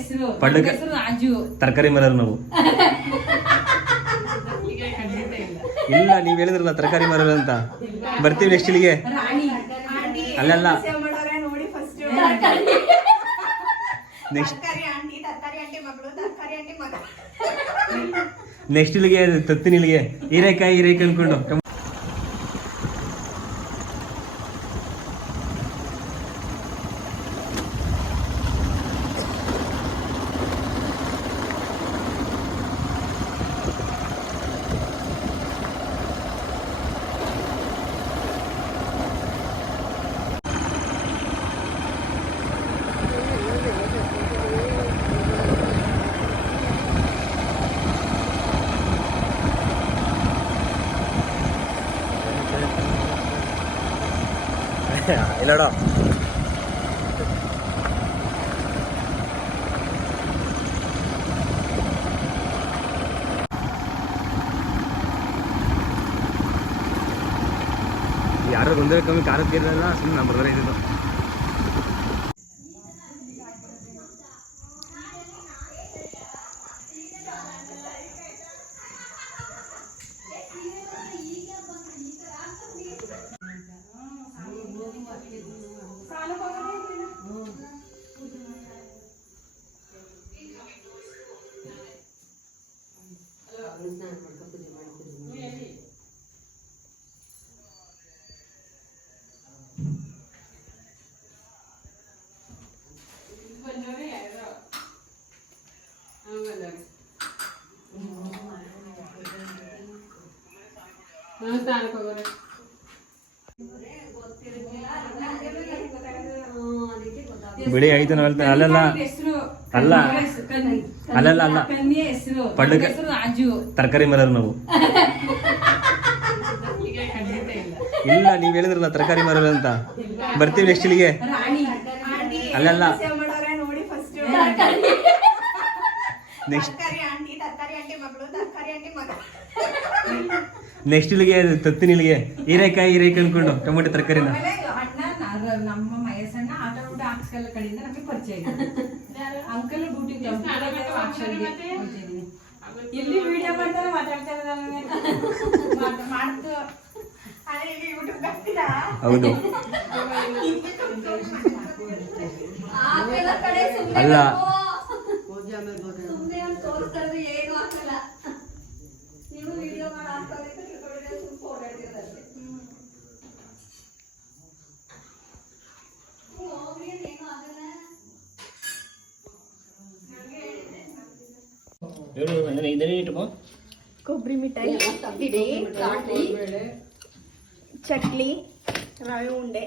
ಹೆಸರು ರಾಜು. ತರಕಾರಿ ಮಾರರು ನಾವು. ಇಲ್ಲ. ನೀವ್ ಹೇಳಿದ್ರಲ್ಲ ತರಕಾರಿ ಮಾರರು ಅಂತ. ಬರ್ತೀವಿ ನೆಕ್ಸ್ಟ್ ಇಲ್ಲಿಗೆ. ರಾಣಿ. ಅಲ್ಲಲ್ಲ. ಮಾಡೋರೆ ನೋಡಿ ಫಸ್ಟ್ ನೆಕ್ಸ್ಟ್ ತರಕಾರಿ ಆಂಟಿ ತರಕಾರಿ ಆಂಟಿ ಮಗಳು ತರಕಾರಿ ಆಂಟಿ ಮಗ. ನೆಕ್ಸ್ಟ್ ಇಲ್ಲಿಗೆ ತತ್ತಿನ ಇಲ್ಲಿಗೆ. ಹೀರೆಕಾಯಿ ಹೀರೆಕಾಯಿ ಅನ್ಕೊಂಡು. ಇಲ್ಲಡ ಯಾರು ಒಂದೇ ಕಮ್ಮಿ ಕಾರಕ್ಕೆ ಇರಲ್ಲ ಸುಮ್ಮನೆ ನಮ್ಮ ಬರೋದೇ ಇದ್ದು ಬಿಡಿ ಐದು ಅಲ್ಲೆಲ್ಲ. ಅಲ್ಲ. ಅಲ್ಲಲ್ಲ, ಅಲ್ಲ. ರಾಜು. ತರಕಾರಿ ಮರರು ನಾವು. ಇಲ್ಲ. ನೀವ್ ಹೇಳಿದ್ರಲ್ಲ ತರಕಾರಿ ಮರರು ಅಂತ. ಬರ್ತೀವಿ ನೆಕ್ಸ್ಟ್ ಇಲ್ಲಿಗೆ. ರಾಣಿ. ಅಲ್ಲಲ್ಲ. ಮಾಡೋರೆ ನೋಡಿ ಫಸ್ಟ್ ನೆಕ್ಸ್ಟ್ ನೆಕ್ಸ್ಟ್ ಇಲ್ಲಿಗೆ ತತ್ತಿನ ಇಲ್ಲಿಗೆ. ಹೀರೆಕಾಯಿ ಹೀರೆಕಾಯಿ ಅನ್ಕೊಂಡು ಟೊಮೆಟೊ ತರಕಾರಿನ. ನಮ್ಮ ಆಟ ಊಟ ಹಾಕ್ಸ್ಕಲ್ಲ ಕಡೆಯಿಂದ ನಮಗೆ ಪರಿಚಯ ಇದೆ. ಅಂಕಲ್ ಡ್ಯೂಟಿ ಇಲ್ಲಿ ವಿಡಿಯೋ ಮಾಡ್ತಾರೆ ಮಾತಾಡ್ತಾ ಇರೋದಲ್ಲ ಮಾಡ್ತು ಅದೇ ಇಲ್ಲಿ ಯೂಟ್ಯೂಬ್ ಬರ್ತೀರಾ? ಹೌದು. ಆಮೇಲೆ ಕಡೆ ಸುಮ್ನೆ ಅಲ್ಲ. ಕೊಬ್ಬರಿ ಮಿಠಾಯಿ. ಚಟ್ಲಿ ರವೆ ಉಂಡೆ.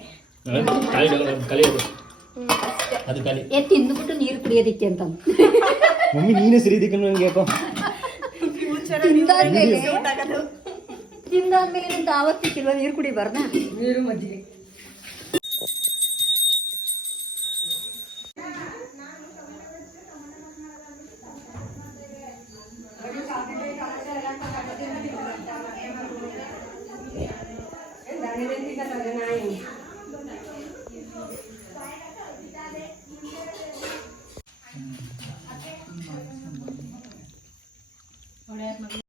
ಅದು ಖಾಲಿ ಏ ತಿಂದ್ಬಿಟ್ಟು ನೀರು ಕುಡಿಯೋದಿಕ್ಕೆ ಅಂತ. ಮಮ್ಮಿ ನೀನೇ ಸರಿ ಇದಕ್ಕೆ ಯಾಕೋ? ತಿಂದಾದ್ಮೇಲೆ ತಿಂದಾದ್ಮೇಲೆ ನಿಂತ ಆವತ್ತಿಕ್ಕಿಲ್ವಾ? ನೀರು ಕುಡಿಬಾರ್ದ? ನೀರು ಮಜ್ಜಿಗೆ.